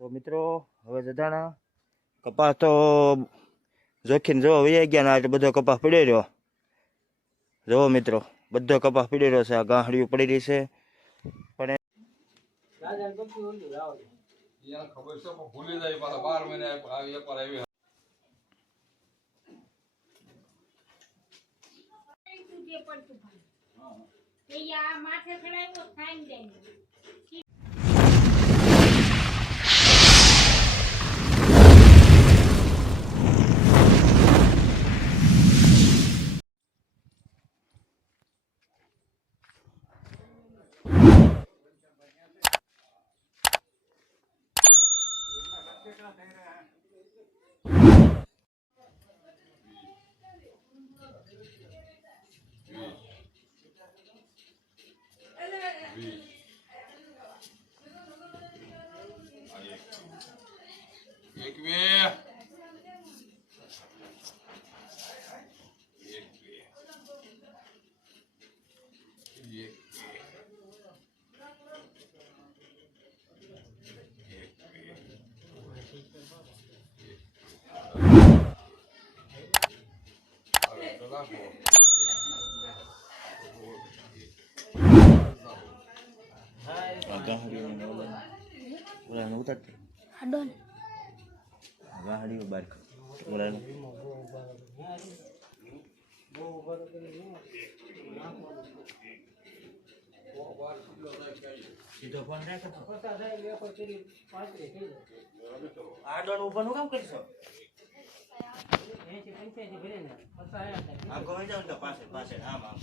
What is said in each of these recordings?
તો મિત્રો હવે જજાણા કપાસ તો જોખીને જો વહી ગયા ને એટલે બધો કપાસ પડી રહ્યો. જો મિત્રો બધો કપાસ પડી રહ્યો છે. આ ગાંહડીઓ પડી રહી છે પણ ખબર છે ભૂલી જાય પાછા 12 મહિને આવી એક વાર આવી માથે ચડાવ્યો ખાઈ જાય. એક બે ગાંહડીઓ ઉતારતી ગાંહડીઓ બાર સીધો ફોન રાખો આ દોડ ઉભાનું કામ કરશો આ ગોઈ જાવ તો પાસે પાસે આમ આમ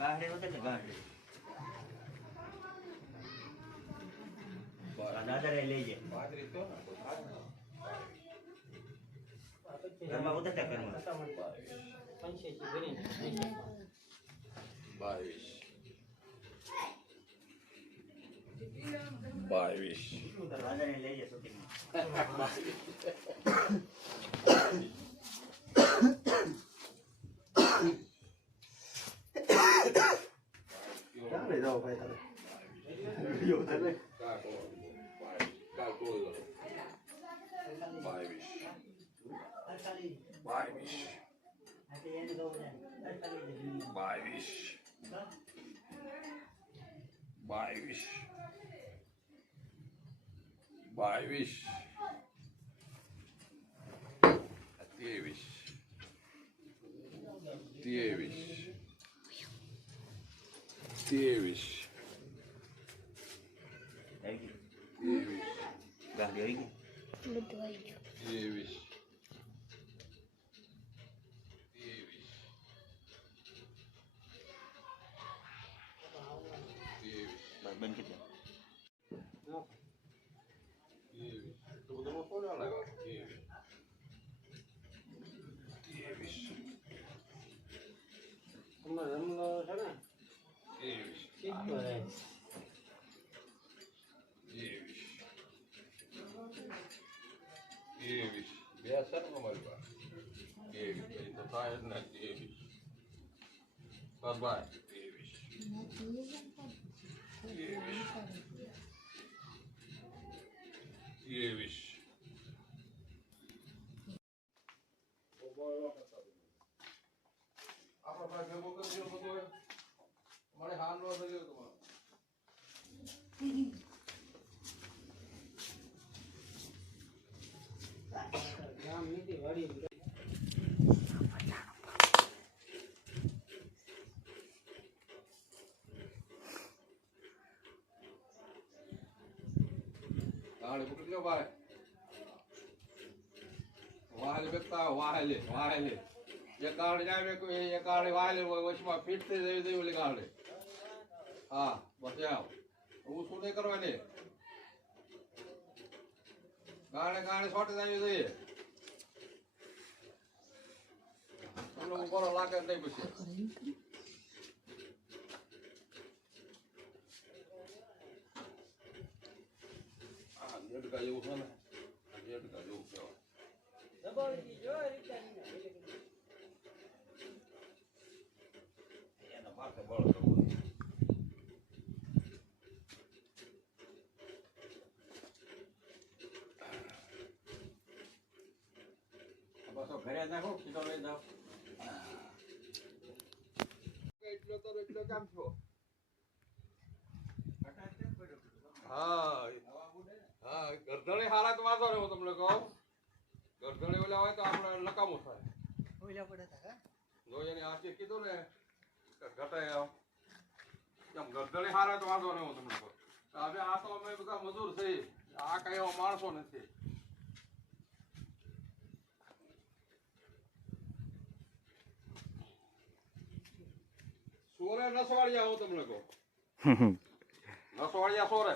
ગાંહડી ઉતરે ને ગાંહડી દાદા લઈ જાય ઘરમાં ઉતરતા ઘરમાં 22 દાદા લઈ જાય શૂટિંગમાં ગાંહડી આવી ગઈ બધું આવી ગયું બંધ કરી પકડી લો ભાઈ વાહલે બેતા વાહલે વાહલે ये गाड़ी जाए को ये गाड़ी वाले वो उसमें फिट से दे वाली गाड़ी हाँ बस आओ वो सुने करवाने गाड़ी गाड़ी छोटे जाए दे તમને ઉભો લાગે નહીં પછી આ જેડકા જેવું છે ને આ જેડકા જેવું કહેવાય એના માથે બળ કરવું બસો ઘરે નાખો સીધો લઈ જાઓ એટલો કામ છો હા હા ગરદણે હારા તો વાંધો નહીં હું તમને કહું ગરદણે ઓલા હોય તો આપણે નકામું થાય જો એની આખી કીધું ને ઘટાય એમ ગરદણે હારા તો વાંધો નહીં હું તમને કહું હવે આ તો અમે બધા મજૂર છીએ આ કઈ એવા માણસો નથી સોરે નસવાડિયા હું તમને કહું નસવાડિયા સોરે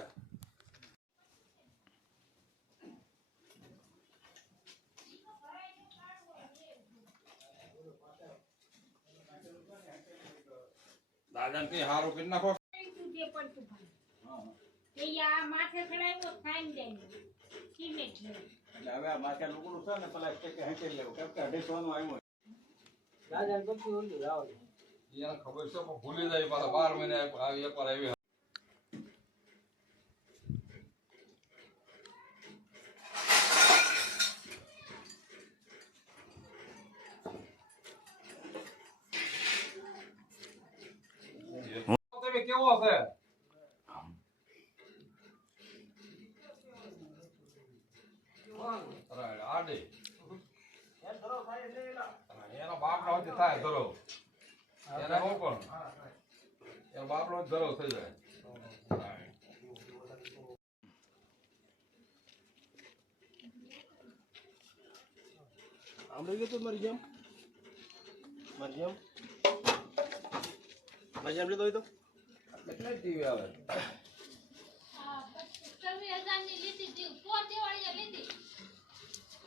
દાદા થી હારું કરી નાખો જે પડતું ભાઈ એ આ માથે ચડાવ્યો થાય ને સિમેન્ટ એટલે હવે આ માથે લુગડું છે ને પેલા કે હેંચી લેવું કેમ કે 250 નું આવ્યું દાદા કશું ઓલું લાવો એને ખબર છે પણ ભૂલી જાય પાછા 12 મહિને આવી એકવાર આવી કેવો છે આડે એનો બાપડો હોય થાય ધરો એને હું પણ એનો બાપડો ધરો થઈ જાય આમરે ગયો તો મરી જામ તો તો એટલે ટીવી આવે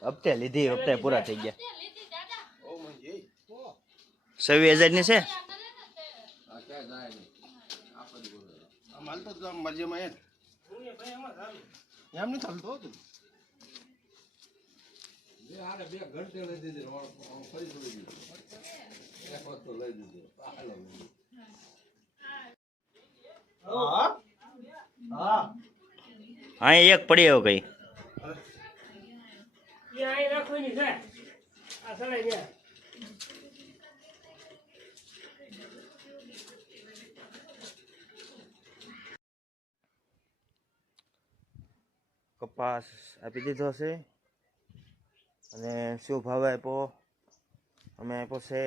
હપ્તે લીધી હપ્તે પૂરા થઈ ગયા ઓ મંજી 26,000 ની છે આ ક્યાં જાય નહીં આપણે બોલે આ માલ તો મરી જામ એમ એમ નહીં ચાલતો હતું આને 2 ઘંટે લઈ દીધી ફરી થોડી દીધી એક વસ્તુ લઈ દીધી હા હા હા એક પડી આવ્યો કઈ કપાસ આપી દીધો છે અને શું ભાવ આપ્યો અમે આપ્યો છે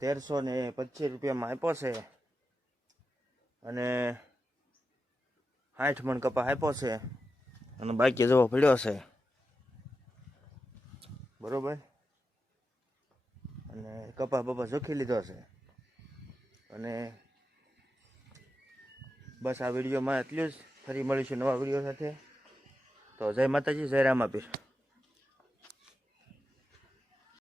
1325 રૂપિયામાં આપ્યો છે અને 60 મણ કપાસ આપ્યો છે અને બાકી જવો પડ્યો છે બરોબર અને કપાસ બપાસ જોખી લીધો છે અને બસ આ વિડીયોમાં એટલું જ ફરી મળીશું નવા વિડીયો સાથે તો જય માતાજી જય રામાપીર